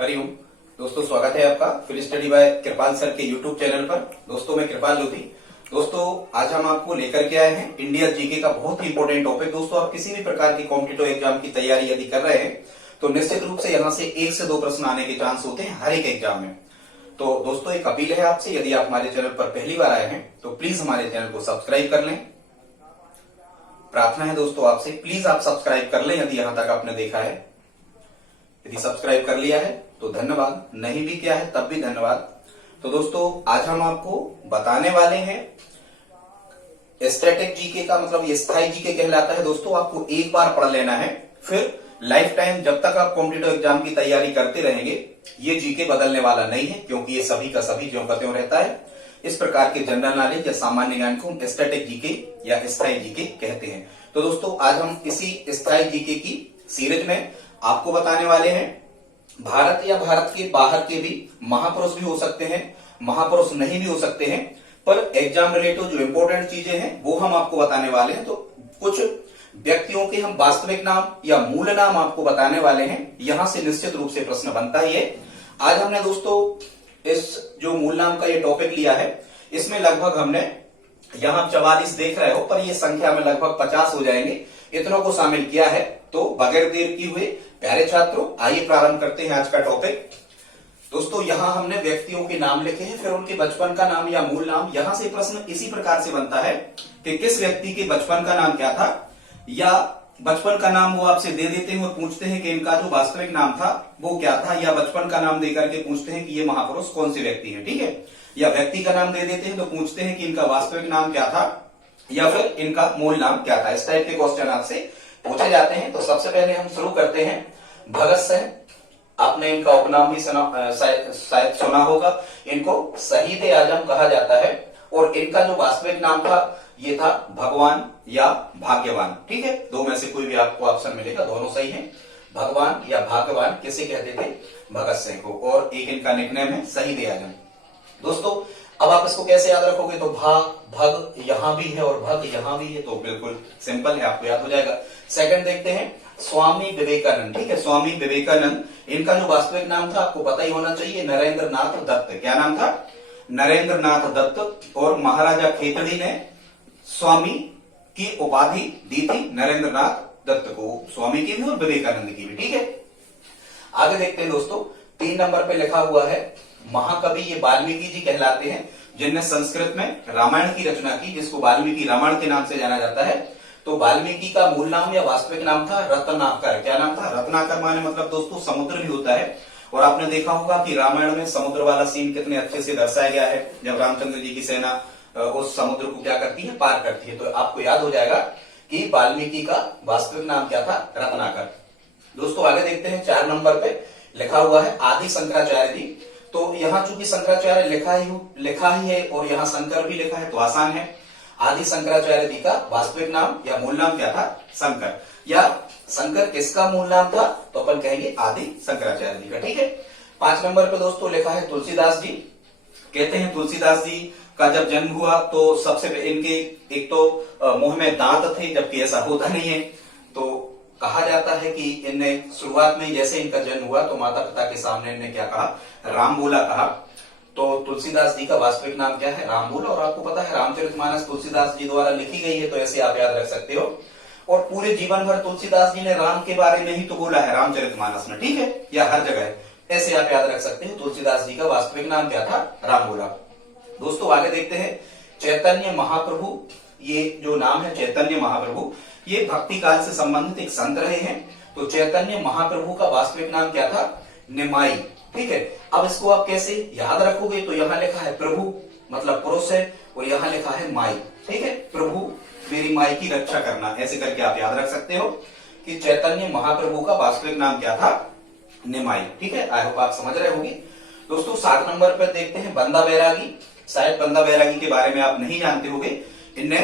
हरिओम दोस्तों, स्वागत है आपका phil study by Kripal sir के यूट्यूब चैनल पर। दोस्तों मैं कृपाल लोधी। दोस्तों आज हम आपको लेकर के आए हैं इंडिया जीके का बहुत ही इंपॉर्टेंट टॉपिक। दोस्तों आप किसी भी प्रकार की कॉम्पिटिटिव एग्जाम की तैयारी यदि कर रहे हैं तो निश्चित रूप से यहाँ से 1 से 2 प्रश्न आने के चांस होते हैं हर एक एग्जाम में। तो दोस्तों एक अपील है आपसे, यदि आप हमारे चैनल पर पहली बार आए हैं तो प्लीज हमारे चैनल को सब्सक्राइब कर लें। प्रार्थना है दोस्तों आपसे, प्लीज आप सब्सक्राइब कर लें यदि यहां तक आपने देखा है। यदि सब्सक्राइब कर लिया है तो धन्यवाद, नहीं भी किया है तब भी धन्यवाद। तो दोस्तों आज हम आपको बताने वाले हैं स्टैटिक जीके का, मतलब ये स्थायी जीके कहलाता है। दोस्तों आपको एक बार पढ़ लेना है, फिर लाइफ टाइम जब तक आप कॉम्पिटिटिव एग्जाम की तैयारी करते रहेंगे ये जीके बदलने वाला नहीं है, क्योंकि ये सभी का सभी ज्यों का त्यों रहता है। इस प्रकार के जनरल नॉलेज या सामान्य ज्ञान को हम स्टैटिक जीके या स्थायी जीके कहते हैं। तो दोस्तों आज हम इसी स्थायी जीके की सीरीज में आपको बताने वाले हैं भारत या भारत के बाहर के भी महापुरुष भी हो सकते हैं, महापुरुष नहीं भी हो सकते हैं, पर एग्जाम रिलेटेड जो इंपॉर्टेंट चीजें हैं वो हम आपको बताने वाले हैं। तो कुछ व्यक्तियों के हम वास्तविक नाम या मूल नाम आपको बताने वाले हैं, यहां से निश्चित रूप से प्रश्न बनता ही है। आज हमने दोस्तों इस जो मूल नाम का ये टॉपिक लिया है, इसमें लगभग हमने यहां 44 देख रहे हो, पर ये संख्या में लगभग 50 हो जाएंगे, इतनों को शामिल किया है। तो बगैर देर किए हुए प्यारे छात्रों आइए प्रारंभ करते हैं आज का टॉपिक। दोस्तों यहां हमने व्यक्तियों के नाम लिखे हैं, फिर उनके बचपन का नाम या मूल नाम। यहां से प्रश्न इसी प्रकार से बनता है कि किस व्यक्ति के बचपन का नाम क्या था, या बचपन का नाम वो आपसे दे देते हैं और पूछते हैं कि इनका जो वास्तविक नाम था वो क्या था, या बचपन का नाम देकर के पूछते हैं कि ये महापुरुष कौन से व्यक्ति है, ठीक है। या व्यक्ति का नाम दे देते हैं तो पूछते हैं कि इनका वास्तविक नाम क्या था या फिर इनका मूल नाम क्या था। इस टाइप के क्वेश्चन आपसे पूछे जाते हैं। तो सबसे पहले हम शुरू करते हैं भगत सिंह। आपने इनका उपनाम भी शायद सुना होगा, इनको शहीद ए आजम कहा जाता है, और इनका जो वास्तविक नाम था ये था भगवान या भाग्यवान, ठीक है। दो में से कोई भी आपको ऑप्शन मिलेगा, दोनों सही है। भगवान या भाग्यवान किसे कहते थे? भगत सिंह को। और एक इनका निकनेम है शहीद ए आजम। दोस्तों अब आप इसको कैसे याद रखोगे? तो भग यहां भी है और भग यहां भी है, तो बिल्कुल सिंपल है, आपको याद हो जाएगा। सेकंड देखते हैं स्वामी विवेकानंद, ठीक है। स्वामी विवेकानंद, इनका जो वास्तविक नाम था आपको पता ही होना चाहिए, नरेंद्र नाथ दत्त। क्या नाम था? नरेंद्र नाथ दत्त। और महाराजा खेतड़ी ने स्वामी की उपाधि दी थी नरेंद्र नाथ दत्त को, स्वामी की भी और विवेकानंद की भी, ठीक है। आगे देखते हैं दोस्तों, 3 नंबर पे लिखा हुआ है महाकवि, ये वाल्मीकि जी कहलाते हैं, जिनने संस्कृत में रामायण की रचना की, जिसको वाल्मीकि रामायण के नाम से जाना जाता है। तो वाल्मीकि का मूल नाम या वास्तविक नाम था रत्नाकर। क्या नाम था? रत्नाकर माने मतलब दोस्तों समुद्र भी होता है। और आपने देखा होगा कि रामायण में समुद्र वाला सीन कितने अच्छे से दर्शाया गया है, जब रामचंद्र जी की सेना उस समुद्र को क्या करती है? पार करती है। तो आपको याद हो जाएगा कि वाल्मीकि का वास्तविक नाम क्या था? रत्नाकर। दोस्तों आगे देखते हैं 4 नंबर पे लिखा हुआ है आदि शंकराचार्य जी। तो यहाँ चूंकि शंकराचार्य लिखा ही है और यहाँ शंकर भी लिखा है तो आसान है। आदि शंकराचार्य जी का वास्तविक नाम या मूल नाम क्या था? शंकर। या शंकर किसका मूल नाम था? तो अपन कहेंगे आदि शंकराचार्य जी का, ठीक है। 5 नंबर पे दोस्तों लिखा है तुलसीदास जी। कहते हैं तुलसीदास जी का जब जन्म हुआ तो सबसे इनके एक तो मुंह में दांत थे, जबकि ऐसा होता नहीं है। तो कहा जाता है कि इनने शुरुआत में जैसे इनका जन्म हुआ तो माता पिता के सामने इन्हें क्या कहा? राम बोला कहा। तो तुलसीदास जी का वास्तविक नाम क्या है? राम बोला। और आपको पता है रामचरितमानस तुलसीदास जी द्वारा लिखी गई है, तो ऐसे आप याद रख सकते हो। और पूरे जीवन भर तुलसीदास जी ने राम के बारे में ही तो बोला है रामचरितमानस में, ठीक है, या हर जगह, ऐसे आप याद रख सकते हो। तुलसीदास जी का वास्तविक नाम क्या था? राम बोला। दोस्तों आगे देखते हैं चैतन्य महाप्रभु। ये जो नाम है चैतन्य महाप्रभु, ये भक्ति काल से संबंधित एक संत रहे हैं। तो चैतन्य महाप्रभु का वास्तविक नाम क्या था? निमाई, ठीक है। अब इसको आप कैसे याद रखोगे? तो यहाँ लिखा है प्रभु मतलब पुरुष है, और यहाँ लिखा है माई, ठीक है। प्रभु मेरी माई की रक्षा करना, ऐसे करके आप याद रख सकते हो कि चैतन्य महाप्रभु का वास्तविक नाम क्या था? निमाई, ठीक है। आई होप आप समझ रहे होंगे। दोस्तों 7 नंबर पर देखते हैं बंदा बैरागी। शायद बंदा बैरागी के बारे में आप नहीं जानते होंगे। इनने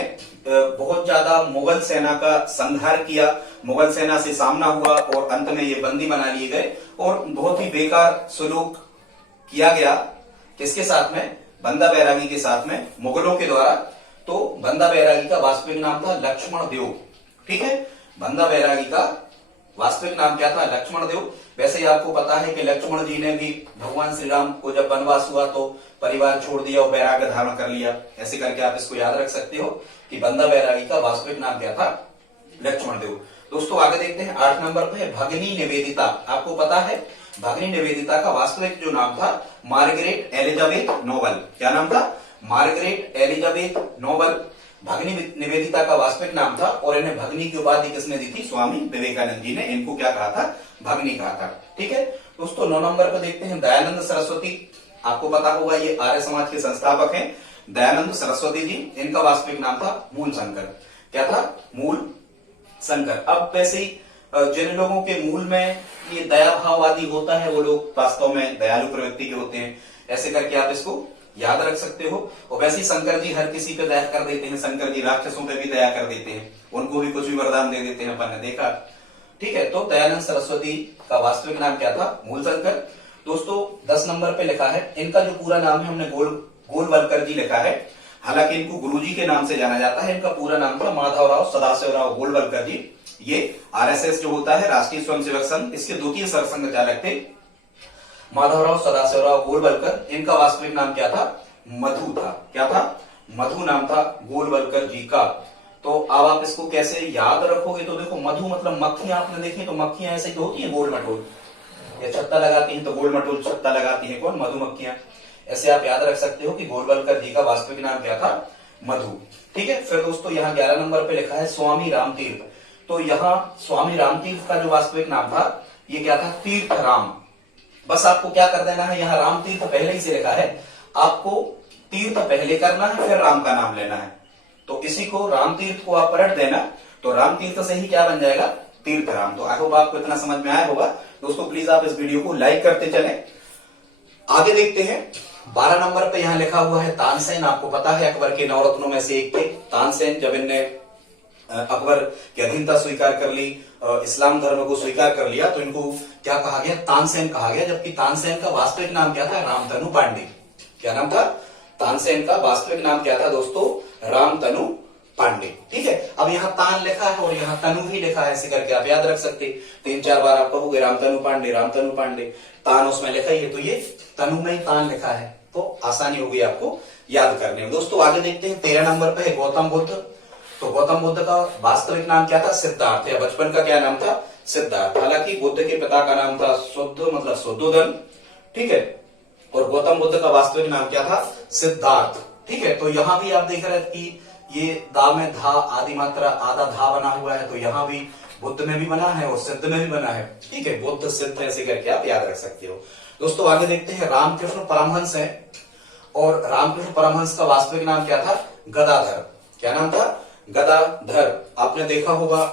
बहुत ज्यादा मुगल सेना का संहार किया, मुगल सेना से सामना हुआ और अंत में ये बंदी बना लिए गए, और बहुत ही बेकार सलूक किया गया किसके साथ में? बंदा बैरागी के साथ में, मुगलों के द्वारा। तो बंदा बैरागी का वास्तविक नाम था लक्ष्मण देव, ठीक है। बंदा बैरागी का वास्तविक नाम क्या था? लक्ष्मण देव। वैसे ही आपको पता है कि लक्ष्मण जी ने भी भगवान श्री राम को जब वनवास हुआ तो परिवार छोड़ दिया और वैराग्य धारण कर लिया। ऐसे करके आप इसको याद रख सकते हो कि बंदा बैरागी का वास्तविक नाम क्या था? लक्ष्मण देव। दोस्तों आगे देखते हैं 8 नंबर पे है भगिनी निवेदिता। आपको पता है भगिनी निवेदिता का वास्तविक जो नाम था मार्गरेट एलिजाबेथ नोबल। क्या नाम था? मार्गरेट एलिजाबेथ नोबल भगिनी निवेदिता का वास्तविक नाम था। और इन्हें भगिनी की उपाधि किसने दी थी? स्वामी विवेकानंद जी ने इनको क्या कहा था? भगिनी कहा था। ठीक है दोस्तों 9 नंबर पर देखते हैं दयानंद सरस्वती। आपको पता होगा ये आर्य समाज के संस्थापक हैं दयानंद सरस्वती जी। इनका वास्तविक नाम था मूल शंकर। क्या था? मूल शंकर। अब वैसे ही जिन लोगों के मूल में ये दया भाववादी होता है वो लोग वास्तव में दयालु प्रवृत्ति के होते हैं। ऐसे करके आप इसको याद रख सकते हो। और वैसे ही शंकर जी हर किसी पे दया कर देते हैं। शंकर जी राक्षसों पे भी दया कर देते हैं, उनको भी कुछ भी वरदान दे देते हैं, अपन ने देखा। ठीक है तो दयानंद सरस्वती का वास्तविक नाम क्या था? मूल शंकर। दोस्तों 10 नंबर पे लिखा है इनका जो पूरा नाम है हमने गोलवलकर जी लिखा है, हालांकि इनको गुरुजी के नाम से जाना जाता है। इनका पूरा नाम था माधवराव सदाशिवराव गोलवलकर जी। ये आरएसएस जो होता है राष्ट्रीय स्वयंसेवक संघ, इसके द्वितीय सरसंघचालक थे माधवराव सदाशिवराव गोलवलकर। इनका वास्तविक नाम क्या था? मधु था। क्या था? मधु नाम था गोलवलकर जी का। तो अब आप इसको कैसे याद रखोगे? तो देखो मधु मतलब मक्खियां आपने देखी तो मक्खियां ऐसे ही होती है गोल मटोल, या छत्ता लगाती हैं तो गोल मटोल छत्ता लगाती है कौन? मधुमक्खियां। ऐसे आप याद रख सकते हो कि गोलवलकर जी का वास्तविक नाम क्या था? मधु। ठीक है फिर दोस्तों यहाँ 11 नंबर पे लिखा है स्वामी रामतीर्थ। तो यहाँ स्वामी रामतीर्थ का जो वास्तविक नाम था ये क्या था? तीर्थ राम। बस आपको क्या कर देना है, यहाँ राम तीर्थ पहले ही से लिखा है, आपको तीर्थ पहले करना है फिर राम का नाम लेना है। तो इसी को राम तीर्थ को आप पलट देना तो राम तीर्थ से ही क्या बन जाएगा? तीर्थ राम। तो आई होप आपको इतना समझ में आया होगा। दोस्तों प्लीज आप इस वीडियो को लाइक करते चलें। आगे देखते हैं 12 नंबर पे यहाँ लिखा हुआ है तानसेन। आपको पता है अकबर के नवरत्नों में से एक थे तानसेन। जब इनने अकबर की अधीनता स्वीकार कर ली, इस्लाम धर्म को स्वीकार कर लिया तो इनको क्या कहा गया? तानसेन कहा गया। जबकि तानसेन का वास्तविक नाम क्या था? रामतनु पांडे। क्या नाम था? तानसेन का वास्तविक नाम क्या था दोस्तों? रामतनु पांडे। ठीक है अब यहाँ तान लिखा है और यहाँ तनु भी लिखा है, ऐसे करके आप याद रख सकते। 3-4 बार आप कहोगे रामतनु पांडे रामतनु पांडे, तान उसमें लिखा ही है तो ये तनु में ही तान लिखा है, तो आसानी होगी आपको याद करने में। दोस्तों आगे देखते हैं 13 नंबर पे है गौतम बुद्ध। तो गौतम बुद्ध का वास्तविक नाम क्या था? सिद्धार्थ। या बचपन का क्या नाम था? सिद्धार्थ। हालांकि बुद्ध के पिता का नाम था शुद्ध मतलब शुद्धोधन। ठीक है और गौतम बुद्ध का वास्तविक नाम क्या था? सिद्धार्थ। ठीक है तो यहाँ भी आप देख रहे हैं कि ये दा में धा आदि मात्रा आधा धा बना हुआ है, तो यहाँ भी बुद्ध में भी बना है और सिद्ध में भी बना है। ठीक है बुद्ध सिद्ध ऐसे करके आप याद रख सकते हो। दोस्तों आगे देखते हैं रामकृष्ण परमहंस है और रामकृष्ण परमहंस का वास्तविक नाम क्या था? गदाधर। क्या नाम था? गदाधर। आपने देखा होगा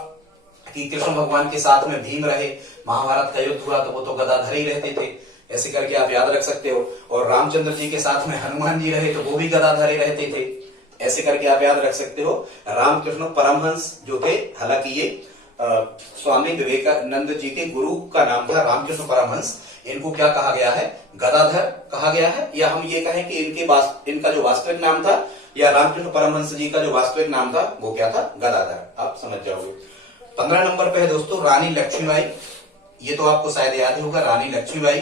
कि कृष्ण भगवान के साथ में भीम रहे, महाभारत का युद्ध हुआ तो वो तो गदाधर ही रहते थे, ऐसे करके आप याद रख सकते हो। और रामचंद्र जी के साथ में हनुमान जी रहे तो वो भी गदाधर ही रहते थे, ऐसे करके आप याद रख सकते हो। रामकृष्ण परमहंस जो थे, हालांकि ये स्वामी विवेकानंद जी के गुरु का नाम था रामकृष्ण परमहंस। इनको क्या कहा गया है? गदाधर कहा गया है। या हम ये कहें कि इनका जो वास्तविक नाम था या रामकृष्ण परमहंस जी का जो वास्तविक नाम था वो क्या था? गदाधर। आप समझ जाओगे। 15 नंबर पे है दोस्तों रानी लक्ष्मीबाई। ये तो आपको शायद याद ही होगा। रानी लक्ष्मीबाई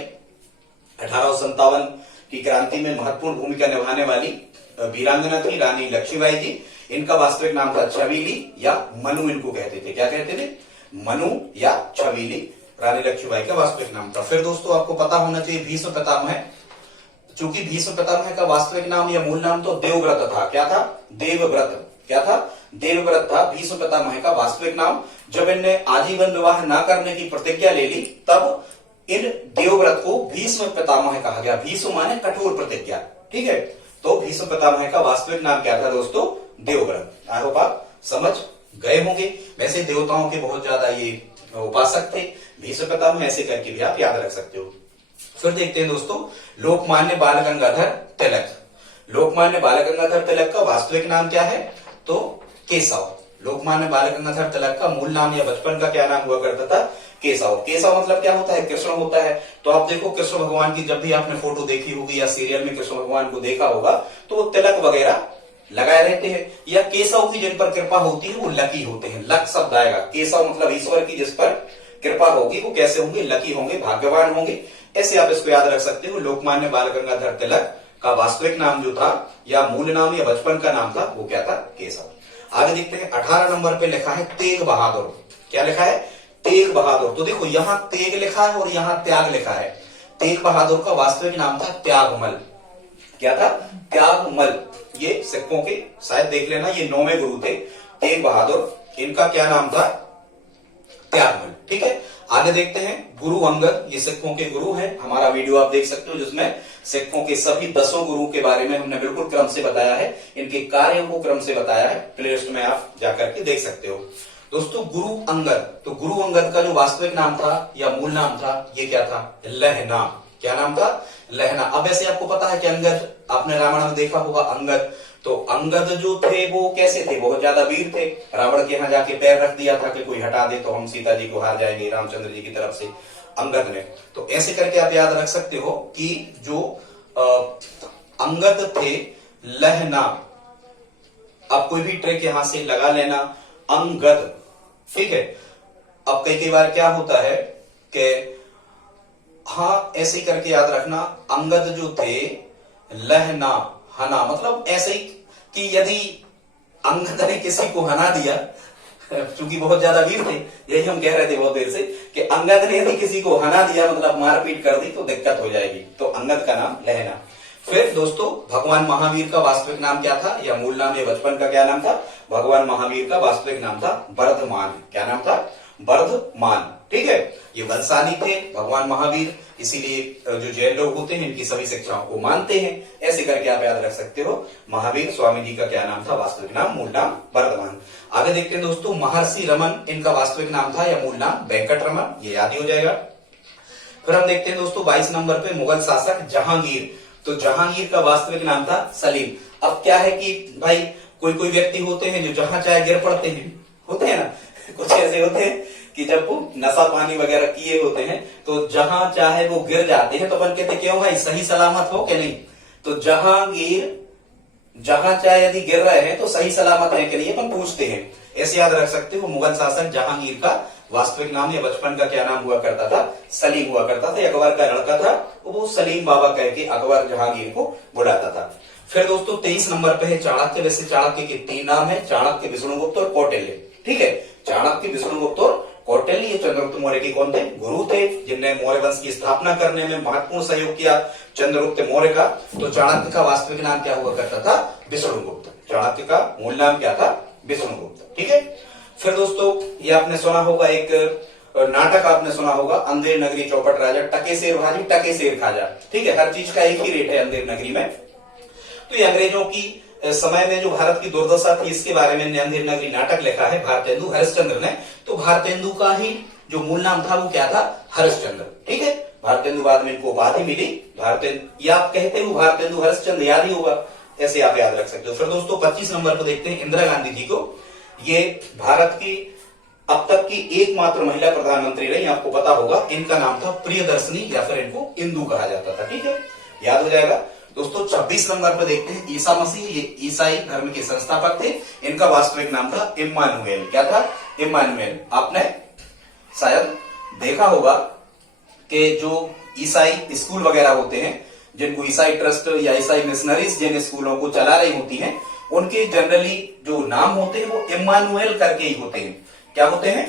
1857 की क्रांति में महत्वपूर्ण भूमिका निभाने वाली वीरांगना थी रानी लक्ष्मीबाई जी। इनका वास्तविक नाम था छबीली या मनु, इनको कहते थे। क्या कहते थे? मनु या छबीली। रानी लक्ष्मीबाई का वास्तविक नाम था। फिर दोस्तों आपको पता होना चाहिए भीष्म पितामह। चूंकि भीष्म पितामह का वास्तविक नाम या मूल नाम तो देवव्रत था। क्या था? देवव्रत। क्या था? देवव्रत था भीष्म पितामह का वास्तविक नाम। जब इनने आजीवन विवाह न करने की प्रतिज्ञा ले ली तब इन देवव्रत को भीष्म पितामह कहा गया। भीष्म माने कठोर प्रतिज्ञा। ठीक है तो भीष्म पितामह का वास्तविक नाम क्या था दोस्तों? देवव्रत। आई होप आप समझ गए होंगे। वैसे देवताओं के बहुत ज्यादा ये उपासक थे भीष्म पितामह, ऐसे करके भी आप याद रख सकते हो। फिर देखते हैं दोस्तों लोकमान्य बाल गंगाधर तिलक। लोकमान्य बाल गंगाधर तिलक का वास्तविक नाम क्या है? तो केशव। लोकमान्य बाल गंगाधर तिलक का मूल नाम या बचपन का क्या नाम हुआ करता था? केशव। केशव मतलब क्या होता है? कृष्ण होता है। तो आप देखो कृष्ण भगवान की जब भी आपने फोटो देखी होगी या सीरियल में कृष्ण भगवान को देखा होगा तो वो तिलक वगैरह लगाए रहते हैं। या केशव की जिन पर कृपा होती है वो लकी होते हैं। लक शब्द आएगा। केशव मतलब ईश्वर की जिस पर कृपा होगी वो कैसे होंगे, लकी होंगे, भाग्यवान होंगे। ऐसे आप इसको याद रख सकते हो। लोकमान्य बाल गंगाधर तिलक का वास्तविक नाम जो था या मूल नाम या बचपन का नाम था वो क्या था, केशव। आगे देखते हैं 18 नंबर पे लिखा है तेग बहादुर। क्या लिखा है, तेग बहादुर। तो देखो यहां तेग लिखा है और यहां त्याग लिखा है। तेग बहादुर का वास्तविक नाम था त्यागमल। क्या था, त्यागमल। ये सिखों के शायद देख लेना, ये 9वें गुरु थे तेग बहादुर, इनका क्या नाम था, त्यागमल। ठीक है, आगे देखते हैं गुरु अंगद। ये सिखों के गुरु हैं। हमारा वीडियो आप देख सकते हो जिसमें सिखों के सभी 10 गुरु के बारे में हमने बिल्कुल क्रम से बताया है, इनके कार्यों को क्रम से बताया है। प्लेलिस्ट में आप जाकर के देख सकते हो। दोस्तों गुरु अंगद, तो गुरु अंगद का जो वास्तविक नाम था या मूल नाम था ये क्या था, लहना। क्या नाम था, लहना। अब ऐसे आपको पता है कि अंगद, आपने रामायण में देखा होगा अंगद, तो अंगद जो थे वो कैसे थे, बहुत ज्यादा वीर थे। रावण के यहां जाके पैर रख दिया था कि कोई हटा दे तो हम सीता जी को हार जाएंगे, रामचंद्र जी की तरफ से अंगद ने। तो ऐसे करके आप याद रख सकते हो कि जो अंगद थे, लहना। अब कोई भी ट्रिक यहां से लगा लेना, अंगद। ठीक है, अब कई बार क्या होता है कि हाँ ऐसे ही करके याद रखना, अंगद जो थे, लहना, हना, मतलब ऐसे ही कि यदि अंगद ने किसी को हना दिया, क्योंकि बहुत ज्यादा वीर थे, यही हम कह रहे थे बहुत देर से कि अंगद ने यदि किसी को हना दिया मतलब मारपीट कर दी तो दिक्कत हो जाएगी। तो अंगद का नाम लहना। फिर दोस्तों भगवान महावीर का वास्तविक नाम क्या था या मूल नाम या बचपन का क्या नाम था, भगवान महावीर का वास्तविक नाम था वर्धमान। क्या नाम था, वर्धमान। ठीक है, ये वंशाली थे भगवान महावीर, इसीलिए जो जैन लोग होते हैं इनकी सभी शिक्षाओं को मानते हैं। ऐसे करके आप याद रख सकते हो। महावीर स्वामी जी का क्या नाम था, वास्तविक नाम, मूल नाम वर्धमान। आगे देखते हैं दोस्तों महर्षि रमन, इनका वास्तविक नाम था या मूल नाम वेंकट रमन, ये याद ही हो जाएगा। फिर हम देखते हैं दोस्तों 22 नंबर पे मुगल शासक जहांगीर। तो जहांगीर का वास्तविक नाम था सलीम। अब क्या है कि भाई कोई कोई व्यक्ति होते हैं जो जहां चाहे गिर पड़ते हैं, होते हैं ना कुछ ऐसे होते हैं कि जब वो नशा पानी वगैरह किए होते हैं तो जहां चाहे वो गिर जाते हैं, तो अपन कहते क्यों भाई सही सलामत हो कि नहीं। तो जहांगीर जहां चाहे यदि गिर रहे हैं तो सही सलामत है कि नहीं अपन पूछते हैं। ऐसे याद रख सकते हो। मुगल शासक जहांगीर का वास्तविक नाम या बचपन का क्या नाम हुआ करता था, सलीम हुआ करता था। अकबर का लड़का था वो सलीम बाबा कह के अकबर जहांगीर को बुलाता था। फिर दोस्तों 23 नंबर पे है चाणक्य। वैसे चाणक्य के 3 नाम है, चाणक्य, विष्णुगुप्त और कौटिल्य। ठीक है, चाणक्य, विष्णुगुप्त और कौटिल्य। ये चंद्रगुप्त मौर्य के कौन थे, गुरु थे, जिनने मौर्य वंश की स्थापना करने में महत्वपूर्ण सहयोग किया चंद्रगुप्त मौर्य का। तो चाणक्य का वास्तविक नाम क्या हुआ करता था, विष्णुगुप्त। चाणक्य का मूल नाम क्या था, विष्णुगुप्त। ठीक है, फिर दोस्तों ये आपने सुना होगा, एक नाटक आपने सुना होगा, अंधेर नगरी चौपट राजा, टके शेर भाजी टके शेर खाजा। ठीक है, हर चीज का एक ही रेट है अंधेर नगरी में। तो ये अंग्रेजों की समय में जो भारत की दुर्दशा थी इसके बारे में अंधेर नगरी नाटक लिखा है भारतेंदु हरिश्चंद्र ने। तो भारतेंदु का ही जो मूल नाम था वो क्या था, हरिश्चंद्र। ठीक है, भारतेंदु बाद में इनको उपाधि मिली भारतेंदु, या आप कहते हो भारतेंदु हरिश्चंद्र, याद ही होगा। ऐसे आप याद रख सकते हो। फिर दोस्तों 25 नंबर पर देखते हैं इंदिरा गांधी जी को। ये भारत की अब तक की एकमात्र महिला प्रधानमंत्री रही, आपको पता होगा। इनका नाम था प्रियदर्शनी या फिर इनको इंदू कहा जाता था। ठीक है, याद हो जाएगा। दोस्तों 26 नंबर पर देखते हैं ईसा मसीह। ये ईसाई धर्म के संस्थापक थे। इनका वास्तविक नाम था इम्मानुएल। क्या था, इम्मानुएल। आपने शायद देखा होगा कि जो ईसाई स्कूल वगैरह होते हैं, जिनको ईसाई ट्रस्ट या ईसाई मिशनरीज जिन स्कूलों को चला रही होती हैं, उनके जनरली जो नाम होते हैं वो इम्मानुएल करके ही होते हैं। क्या होते हैं,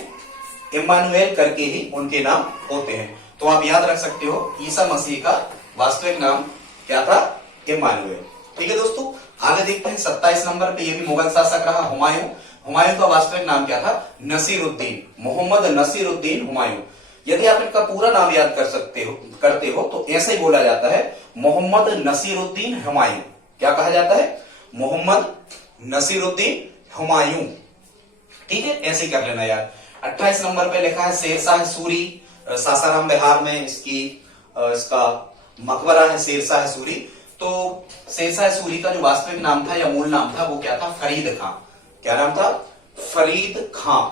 इम्मानुएल करके ही उनके नाम होते हैं। तो आप याद रख सकते हो ईसा मसीह का वास्तविक नाम क्या था, इम्मानुएल। ठीक है दोस्तों, आगे देखते हैं 27 नंबर पे। ये भी मुगल शासक रहा, हुमायूं। हुमायूं का वास्तविक नाम क्या था, नसीरुद्दीन, मोहम्मद नसीरुद्दीन हुमायूं। यदि आप इनका पूरा नाम याद करते हो तो ऐसे ही बोला जाता है, मोहम्मद नसीरुद्दीन हुमायूं। क्या कहा जाता है, मोहम्मद नसीरुद्दीन हुमायूं। ठीक है, ऐसे ही कर लेना यार। 28 नंबर पे लिखा है शेरशाह सूरी। सासाराम बिहार में इसका मकबरा है शेरशाह सूरी। तो शेरशाह सूरी का जो वास्तविक नाम था या मूल नाम था वो क्या था, फरीद खां। क्या नाम था, फरीद खां,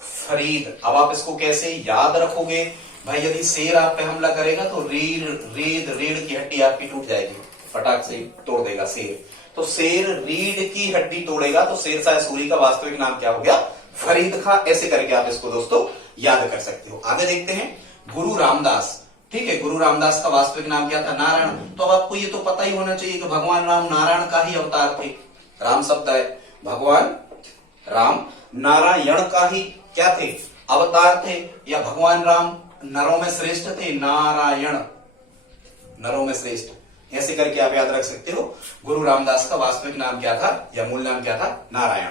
फरीद। अब आप इसको कैसे याद रखोगे भाई, यदि शेर आप पे हमला करेगा तो रीढ़ की हड्डी आपकी टूट जाएगी, फटाक से तोड़ देगा शेर। तो शेर रीढ़ की हड्डी तोड़ेगा, तो शेरशाह सूरी का वास्तविक नाम क्या हो गया, फरीद खां। ऐसे करके आप इसको दोस्तों याद कर सकते हो। आगे देखते हैं गुरु रामदास। ठीक है, गुरु रामदास का वास्तविक नाम क्या था? नारायण। तो अब आपको ये तो पता ही होना चाहिए कि भगवान राम नारायण का ही अवतार थे। राम शब्द है, भगवान राम नारायण का ही क्या थे? अवतार थे। या भगवान राम नरों में श्रेष्ठ थे, नारायण नरों में श्रेष्ठ, ऐसे करके आप याद रख सकते हो। गुरु रामदास का वास्तविक नाम क्या था या मूल नाम क्या था? नारायण।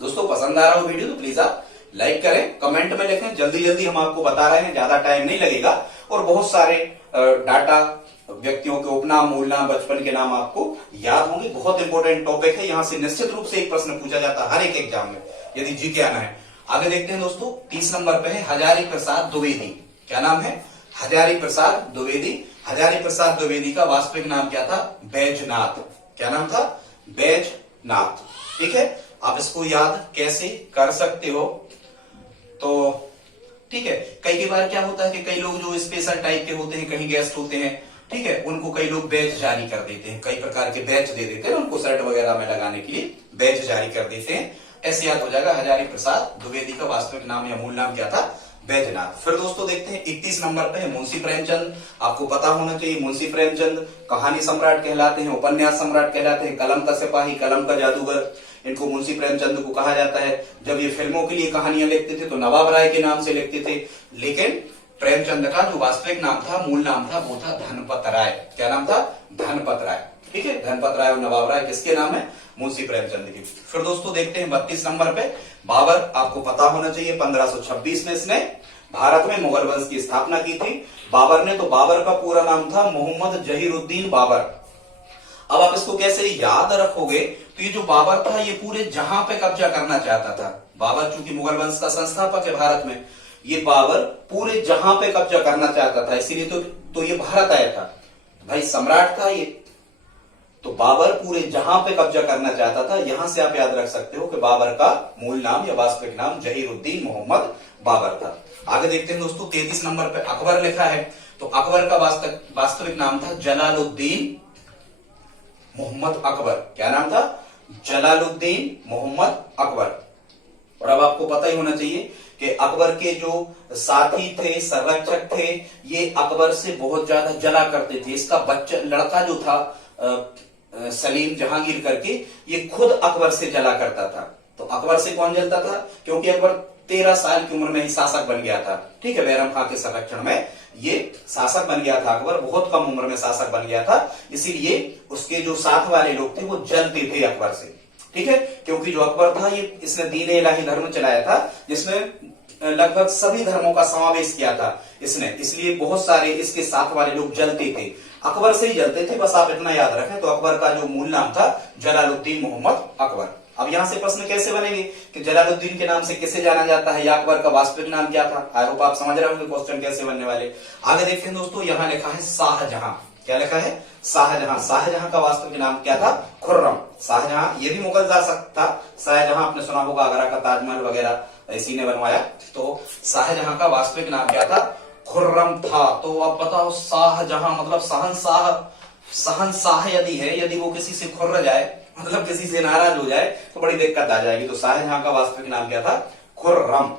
दोस्तों पसंद आ रहा हो वीडियो तो प्लीज आप लाइक करें, कमेंट में लिखें। जल्दी जल्दी हम आपको बता रहे हैं, ज्यादा टाइम नहीं लगेगा और बहुत सारे डाटा, व्यक्तियों के उपनाम, मूल नाम, बचपन के नाम आपको याद होंगे। बहुत इंपॉर्टेंट टॉपिक है, यहां से निश्चित रूप से एक प्रश्न पूछा जाता है हर एक एग्जाम में, यदि जी के आना है। आगे देखते हैं दोस्तों, 30 नंबर पे है हजारी प्रसाद द्विवेदी। क्या नाम है? हजारी प्रसाद द्विवेदी। हजारी प्रसाद द्विवेदी का वास्तविक नाम क्या था? बैजनाथ। क्या नाम था? बैजनाथ। ठीक है, आप इसको याद कैसे कर सकते हो? तो ठीक है, कई बार क्या होता है कि कई लोग जो स्पेशल टाइप के होते हैं, कहीं गेस्ट होते हैं, ठीक है, उनको कई लोग बैच जारी कर देते हैं, कई प्रकार के बैच दे देते हैं उनको शर्ट वगैरह में लगाने के लिए बैच जारी कर देते हैं। ऐसे याद हो जाएगा, हजारी प्रसाद द्विवेदी का वास्तविक नाम या मूल नाम क्या था? बैजनाथ। फिर दोस्तों देखते हैं 31 नंबर पे है मुंशी प्रेमचंद। आपको पता होना चाहिए मुंशी प्रेमचंद कहानी सम्राट कहलाते हैं, उपन्यास सम्राट कहलाते हैं, कलम का सिपाही, कलम का जादूगर, इनको मुंशी प्रेमचंद को कहा जाता है। जब ये फिल्मों के लिए कहानियां लिखते थे तो नवाब राय के नाम से लिखते थे, लेकिन प्रेमचंद का जो वास्तविक नाम था, मूल नाम था, वो था धनपत राय। क्या नाम था? धनपत राय। ठीक है, धनपत राय और नवाब राय किसके नाम है? मुंशी प्रेमचंद की। फिर दोस्तों देखते हैं 32 नंबर पे बाबर। आपको पता होना चाहिए 1526 में इसने भारत में मुगल वंश की स्थापना की थी। बाबर ने, तो बाबर का पूरा नाम था मोहम्मद जहीरुद्दीन बाबर। अब आप इसको कैसे याद रखोगे? तो ये जो बाबर था ये पूरे जहां पे कब्जा करना चाहता था। बाबर चूंकि मुगल वंश का संस्थापक है भारत में, ये बाबर पूरे जहां पे कब्जा करना चाहता था, इसीलिए तो ये भारत आया था। भाई सम्राट था ये, तो बाबर पूरे जहां पे कब्जा करना चाहता था। यहां से आप याद रख सकते हो कि बाबर का मूल नाम या वास्तविक नाम जहीरुद्दीन मोहम्मद बाबर था। आगे देखते हैं दोस्तों, 33 नंबर पे अकबर लिखा है। तो अकबर का वास्तविक नाम था जलालुद्दीन मोहम्मद अकबर। क्या नाम था? जलालुद्दीन मोहम्मद अकबर। और अब आपको पता ही होना चाहिए कि अकबर के जो साथी थे, संरक्षक थे, ये अकबर से बहुत ज्यादा जला करते थे। इसका बच्चा, लड़का जो था सलीम जहांगीर करके, ये खुद अकबर से जला करता था। तो अकबर से कौन जलता था? क्योंकि अकबर 13 साल की उम्र में ही शासक बन गया था। ठीक है, बैरम खां के संरक्षण में ये शासक बन गया था। अकबर बहुत कम उम्र में शासक बन गया था, इसीलिए उसके जो साथ वाले लोग थे वो जलते थे अकबर से। ठीक है, क्योंकि जो अकबर था, ये इसने दीन इलाही धर्म चलाया था, जिसमें लगभग सभी धर्मों का समावेश किया था इसने, इसलिए बहुत सारे इसके साथ वाले लोग जलते थे, अकबर से ही जलते थे। बस आप इतना याद रखें। तो अकबर का जो मूल नाम था जलालुद्दीन मोहम्मद अकबर। अब यहां से प्रश्न कैसे बनेंगे कि जलालुद्दीन के नाम से किसे जाना जाता है या अकबर का वास्तविक नाम क्या था? आई होप आप समझ रहे होंगे क्वेश्चन कैसे बनने वाले। आगे देखते हैं दोस्तों, यहां लिखा है शाहजहां। क्या लिखा है? शाहजहां। शाहजहां का वास्तविक नाम क्या था? खुर्रम। शाहजहां ये भी मुगल शासक था। शाहजहां आपने सुना होगा, आगरा का ताजमहल वगैरह इसी ने बनवाया। तो शाहजहां का वास्तविक नाम क्या था? खुर्रम था। तो अब बताओ, शाहजहां मतलब शहंशाह। शहंशाह यदि है, यदि वो किसी से खुर्र जाए, मतलब किसी से नाराज हो जाए, तो बड़ी दिक्कत आ जाएगी। तो शाहजहां का वास्तविक नाम क्या था? खुर्रम।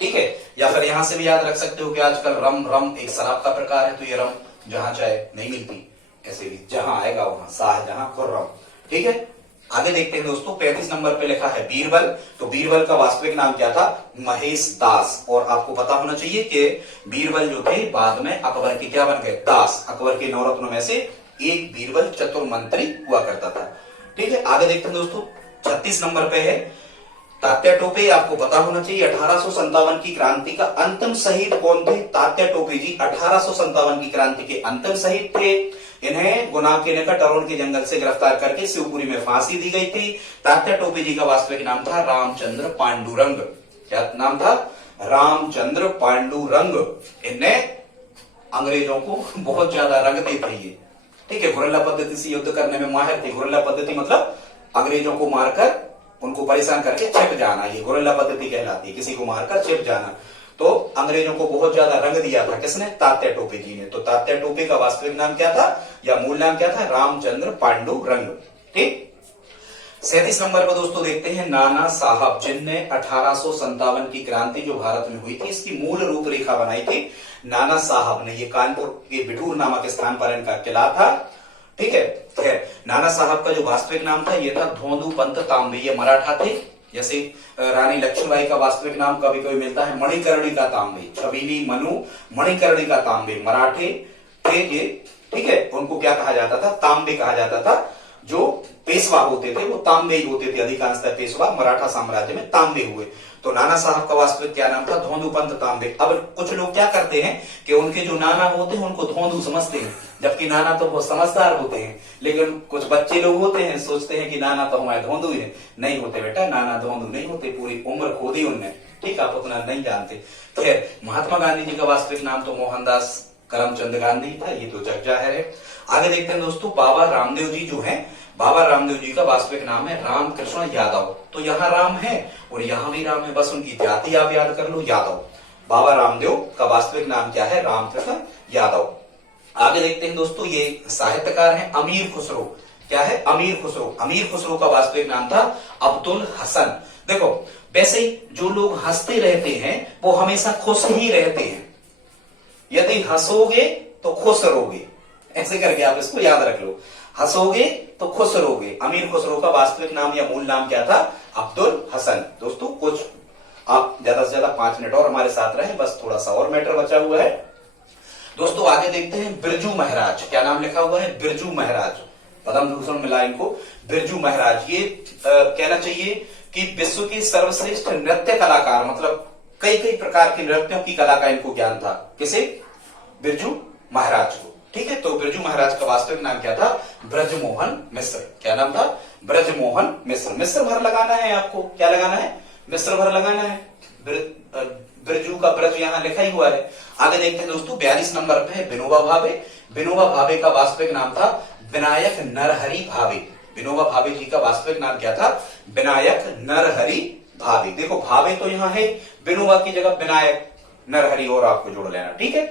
ठीक है, या फिर यहां से भी याद रख सकते हो कि आजकल रम एक शराब का प्रकार है, तो ये रम जहां चाहे नहीं मिलती, ऐसे भी जहां आएगा वहां शाहजहां खुर्रम। ठीक है, आगे देखते हैं दोस्तों, 35 नंबर पे लिखा है बीरबल। तो बीरबल का वास्तविक नाम क्या था? महेश दास। और आपको पता होना चाहिए कि बीरबल जो थे बाद में अकबर के क्या बन गए? दास। अकबर के नवरत्नों में से एक बीरबल चतुर मंत्री हुआ करता था। ठीक है, आगे देखते हैं दोस्तों, 36 नंबर पे है तात्या टोपे। आपको पता होना चाहिए 1857 की क्रांति का अंतिम शहीद कौन थे? तात्या टोपे जी 1857 की क्रांति के अंतिम शहीद थे। इन्हें गुना के निकट अरुण के जंगल से गिरफ्तार करके शिवपुरी में फांसी दी गई थी। तात्या टोपे जी का वास्तविक नाम था रामचंद्र पांडुरंग। क्या नाम था? रामचंद्र पांडुरंग। इन्हें अंग्रेजों को बहुत ज्यादा रंगते थे ये। ठीक है, गुरिल्ला पद्धति से युद्ध करने में माहिर थे। गुरिल्ला पद्धति मतलब अंग्रेजों को मारकर उनको परेशान करके छिप जाना, ये गुरिल्ला पद्धति कहलाती है, किसी को मारकर छिप जाना। तो अंग्रेजों को बहुत ज्यादा रंग दिया था किसने? तात्या टोपे जी ने। तो तात्या टोपे का वास्तविक नाम क्या था या मूल नाम क्या था? रामचंद्र पांडुरंग। ठीक, 37 नंबर पर दोस्तों देखते हैं नाना साहब, जिनने 1857 की क्रांति जो भारत में हुई थी इसकी मूल रूपरेखा बनाई थी नाना साहब ने। ये कानपुर के बिठूर नामक स्थान पर इनका किला था। ठीक है, खैर नाना साहब का जो वास्तविक नाम था ये था धोंदू पंत तांबे। ये मराठा थे। जैसे रानी लक्ष्मीबाई का वास्तविक नाम कभी कभी मिलता है मणिकर्णिका तांबे, छबीली मनु मणिकर्णिका तांबे, मराठे थे ये। ठीक है, उनको क्या कहा जाता था? तांबे कहा जाता था। जो पेशवा होते थे वो तांबे ही होते थे, अधिकांशतः पेशवा मराठा साम्राज्य में तांबे हुए। तो नाना साहब का वास्तविक क्या नाम था? धोंदू पंत तांबे। अब कुछ लोग क्या करते हैं कि उनके जो नाना होते हैं उनको धोंदू समझते हैं, जबकि नाना तो बहुत समझदार होते हैं। लेकिन कुछ बच्चे लोग होते हैं सोचते हैं कि नाना तो हमारे धोंदू ही है। नहीं होते बेटा, नाना धोंदू नहीं होते, पूरी उम्र खो दी उनने। ठीक, आप उतना नहीं जानते। खैर, महात्मा गांधी जी का वास्तविक नाम तो मोहनदास करमचंद गांधी था, ये तो जग जाहिर है। आगे देखते हैं दोस्तों, बाबा रामदेव जी जो हैं, बाबा रामदेव जी का वास्तविक नाम है रामकृष्ण यादव। तो यहाँ राम है और यहाँ भी राम है, बस उनकी जाति आप याद कर लो, यादव। बाबा रामदेव का वास्तविक नाम क्या है? रामकृष्ण यादव। आगे देखते हैं दोस्तों, ये साहित्यकार हैं अमीर खुसरो। क्या है? अमीर खुसरो। अमीर खुसरो का वास्तविक नाम था अब्दुल हसन। देखो, वैसे जो लोग हंसते रहते हैं वो हमेशा खुश ही रहते हैं। यदि हंसोगे तो खुश रहोगे, ऐसे करके आप इसको याद रख लो। हंसोगे तो खुश रहोगे। अमीर खुसरो का वास्तविक नाम या मूल नाम क्या था? अब्दुल हसन। दोस्तों कुछ आप ज्यादा से ज्यादा 5 मिनट और हमारे साथ रहे, बस थोड़ा सा और मैटर बचा हुआ है। दोस्तों आगे देखते हैं बिरजू महाराज। क्या नाम लिखा हुआ है? बिरजू महाराज। पद्म भूषण मिला इनको, बिरजू महाराज। ये कहना चाहिए कि विश्व के सर्वश्रेष्ठ नृत्य कलाकार, मतलब कई कई प्रकार के नृत्यों की कला का इनको ज्ञान था। किसे? बिरजू महाराज को। ठीक है, तो बिरजू महाराज का वास्तविक नाम क्या था? ब्रजमोहन मिश्र। क्या नाम था? ब्रजमोहन मिश्र। मिश्र भर लगाना है आपको। क्या लगाना है? मिश्र भर लगाना है। बिरजू का ब्रज यहाँ लिखा ही हुआ है। आगे देखते हैं दोस्तों, 42 नंबर पे है विनोबा भावे। विनोबा भावे का वास्तविक नाम था विनायक नरहरि भावे। विनोबा भावे जी का वास्तविक नाम क्या था? विनायक नरहरि भावे। देखो भावे तो यहाँ है, विनोबा की जगह विनायक नरहरि और आपको जोड़ लेना। ठीक है,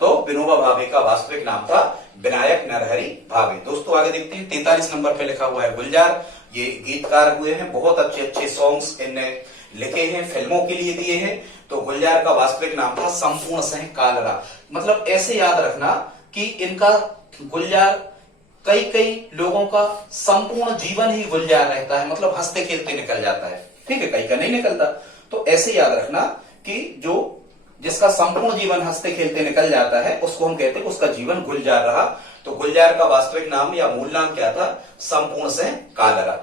तो विनोबा भावे का वास्तविक नाम था विनायक नरहरि भावे। दोस्तों आगे देखते हैं, 43 नंबर पे लिखा हुआ है गुलजार। ये गीतकार हुए हैं, बहुत अच्छे अच्छे सॉन्ग्स इनने लिखे हैं, फिल्मों के लिए दिए हैं। तो गुलजार का वास्तविक नाम था संपूर्ण सिंह कालरा। मतलब ऐसे याद रखना कि इनका गुलजार, कई कई लोगों का संपूर्ण जीवन ही गुलजार रहता है, मतलब हंसते खेलते निकल जाता है। ठीक है, कई का नहीं निकलता। तो ऐसे याद रखना कि जो जिसका संपूर्ण जीवन हंसते खेलते निकल जाता है उसको हम कहते हैं उसका जीवन गुलजार रहा। तो गुलजार का वास्तविक नाम या मूल नाम क्या था? संपूर्ण सिंह कालरा।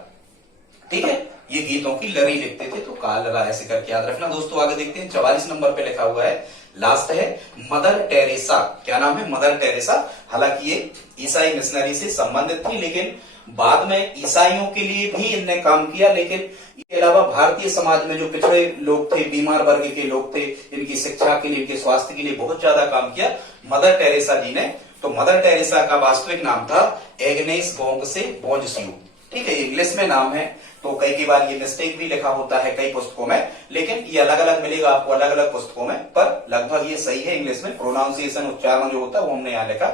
ठीक है, ये गीतों की लड़ी लिखते थे, तो कालरा ऐसे करके याद रखना। दोस्तों आगे देखते हैं, 44 नंबर पे लिखा हुआ है, लास्ट है मदर टेरेसा। क्या नाम है? Mother Teresa. हालांकि ये ईसाई मिशनरी से संबंधित थी, लेकिन बाद में ईसाइयों के लिए भी इनने काम किया। लेकिन इसके अलावा भारतीय समाज में जो पिछड़े लोग थे, बीमार वर्ग के लोग थे, इनकी शिक्षा के लिए, इनके स्वास्थ्य के लिए बहुत ज्यादा काम किया मदर टेरेसा जी ने। तो मदर टेरेसा का वास्तविक नाम था एग्नेस बोंगसे बोंजसियू। ठीक है, इंग्लिश में नाम है, तो कई बार ये मिस्टेक भी लिखा होता है कई पुस्तकों में, लेकिन ये अलग अलग मिलेगा आपको अलग अलग पुस्तकों में, पर लगभग ये सही है। इंग्लिश में प्रोनाउंसिएशन, उच्चारण जो होता है वो हमने यहाँ लिखा।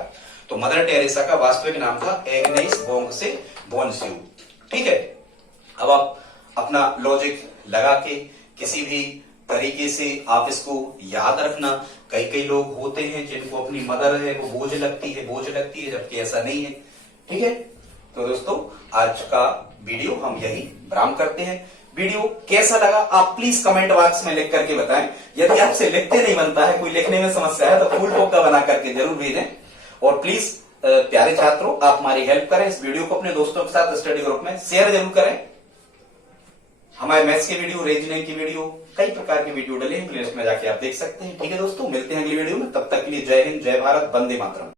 तो मदर टेरेसा का वास्तविक नाम था एग्नेस बोंगसे बोंजसियू। ठीक है, अब आप अपना लॉजिक लगा के किसी भी तरीके से आप इसको याद रखना। कई कई लोग होते हैं जिनको अपनी मदर है वो बोझ लगती है, जबकि ऐसा नहीं है। ठीक है, तो दोस्तों आज का वीडियो हम यही विराम करते हैं। वीडियो कैसा लगा आप प्लीज कमेंट बॉक्स में लिख करके बताएं। यदि आपसे लिखते नहीं बनता है, कोई लिखने में समस्या है, तो फुल टॉप का बना करके जरूर भेजें। और प्लीज प्यारे छात्रों, आप हमारी हेल्प करें, इस वीडियो को अपने दोस्तों के साथ स्टडी ग्रुप में शेयर जरूर करें। हमारे मैथ्स के वीडियो, रीजनिंग की वीडियो, कई प्रकार के वीडियो डले हैं, प्लेलिस्ट में जाके आप देख सकते हैं। ठीक है दोस्तों, मिलते हैं अगली वीडियो में, तब तक के लिए जय हिंद, जय भारत, वंदे मातरम।